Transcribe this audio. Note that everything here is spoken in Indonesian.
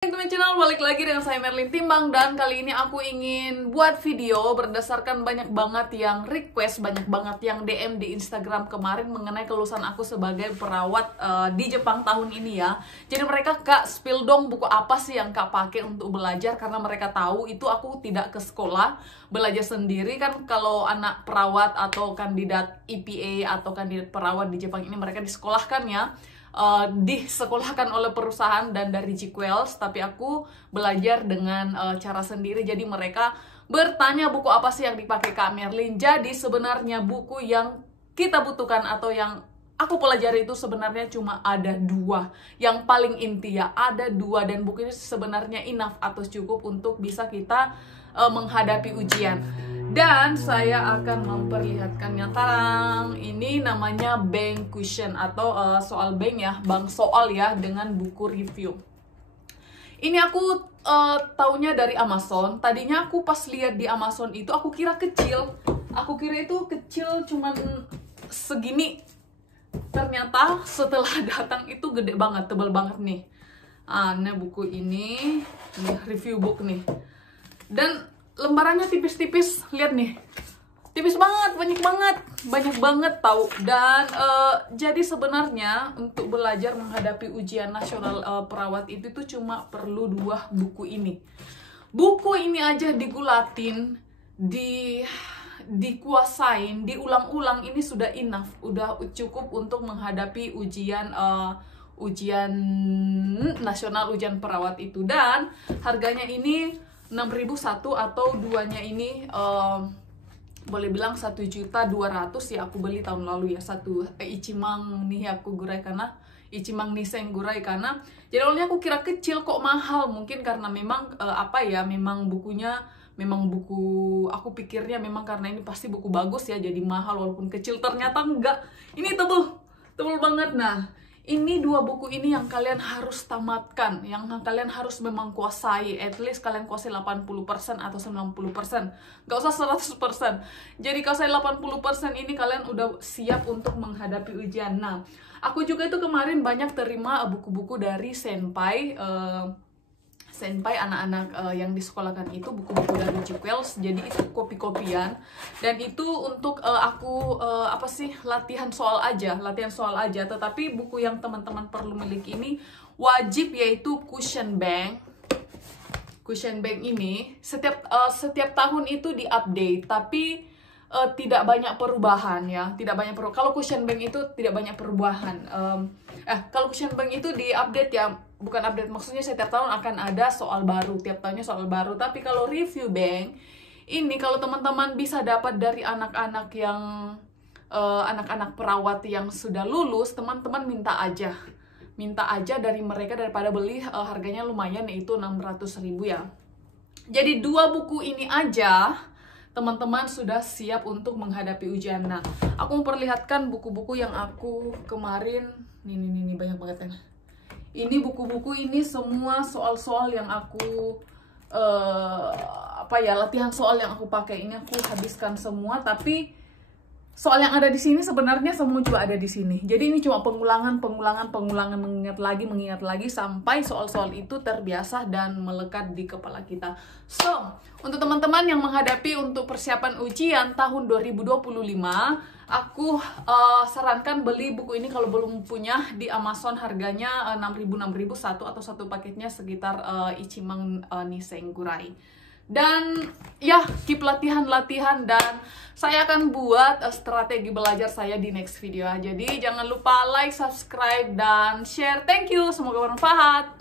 Teman channel, balik lagi dengan saya Merlin Timbang. Dan kali ini aku ingin buat video berdasarkan banyak banget yang request, banyak banget yang DM di Instagram kemarin mengenai kelulusan aku sebagai perawat di Jepang tahun ini ya. Jadi mereka, Kak, spill dong buku apa sih yang Kak pakai untuk belajar, karena mereka tahu itu aku tidak ke sekolah, belajar sendiri. Kan kalau anak perawat atau kandidat EPA atau kandidat perawat di Jepang ini mereka disekolahkan ya, disekolahkan oleh perusahaan dan dari Jiquels, tapi aku belajar dengan cara sendiri. Jadi mereka bertanya buku apa sih yang dipakai Kak Merlin. Jadi sebenarnya buku yang kita butuhkan atau yang aku pelajari itu sebenarnya cuma ada dua. Yang paling inti ya, ada dua, dan buku ini sebenarnya enough atau cukup untuk bisa kita menghadapi ujian. Dan saya akan memperlihatkannya. Tarang, ini namanya bank question atau soal bank ya, bank soal ya, dengan buku review. Ini aku taunya dari Amazon. Tadinya aku pas lihat di Amazon itu aku kira kecil. Aku kira itu kecil cuman segini. Ternyata setelah datang itu gede banget, tebal banget nih. Nah, buku ini review book nih. Dan lembarannya tipis-tipis, lihat nih, tipis banget, banyak banget tahu. Dan jadi sebenarnya untuk belajar menghadapi ujian nasional perawat itu tuh cuma perlu dua buku ini. Buku ini aja digulatin, dikuasain, diulang-ulang, ini sudah enough, udah cukup untuk menghadapi ujian nasional, ujian perawat itu. Dan harganya ini 6.001 atau duanya ini boleh bilang 1.200.000 ya. Aku beli tahun lalu ya, satu Ichimang nih aku gurai karena Ichimang Nisen gurai karena jadi awalnya aku kira kecil kok mahal, mungkin karena memang memang bukunya, memang buku, aku pikirnya memang karena ini pasti buku bagus ya jadi mahal walaupun kecil. Ternyata enggak, ini tebel banget. Nah, ini dua buku ini yang kalian harus tamatkan, yang kalian harus memang kuasai, at least kalian kuasai 80% atau 90%, gak usah 100%. Jadi kuasai 80% ini kalian udah siap untuk menghadapi ujian. Nah, aku juga itu kemarin banyak terima buku-buku dari senpai, anak-anak yang disekolahkan itu buku-buku dari Jiquels. Jadi itu kopi-kopian, dan itu untuk aku latihan soal aja. Tetapi buku yang teman-teman perlu miliki ini wajib, yaitu Cushion Bank ini setiap tahun itu diupdate, tapi tidak banyak perubahan ya, kalau Cushion Bank itu tidak banyak perubahan. Kalau Cushion Bank itu diupdate ya, bukan update, maksudnya setiap tahun akan ada soal baru, tiap tahunnya soal baru. Tapi kalau review bank ini, kalau teman-teman bisa dapat dari anak-anak yang anak-anak perawat yang sudah lulus, teman-teman minta aja dari mereka daripada beli, harganya lumayan, yaitu 600.000 ya. Jadi dua buku ini aja teman-teman sudah siap untuk menghadapi ujian. Nah, aku memperlihatkan buku-buku yang aku kemarin, ini banyak banget ya. Ini buku-buku ini semua soal-soal yang aku latihan soal yang aku pakai. Ini aku habiskan semua, tapi soal yang ada di sini sebenarnya semua juga ada di sini. Jadi ini cuma pengulangan, mengingat lagi sampai soal-soal itu terbiasa dan melekat di kepala kita. So, untuk teman-teman yang menghadapi untuk persiapan ujian tahun 2025, aku sarankan beli buku ini kalau belum punya di Amazon. Harganya 6.000 atau satu paketnya sekitar Ichimang Nisen gurai. Dan ya, keep latihan, dan saya akan buat strategi belajar saya di next video. Jadi jangan lupa like, subscribe, dan share. Thank you, semoga bermanfaat.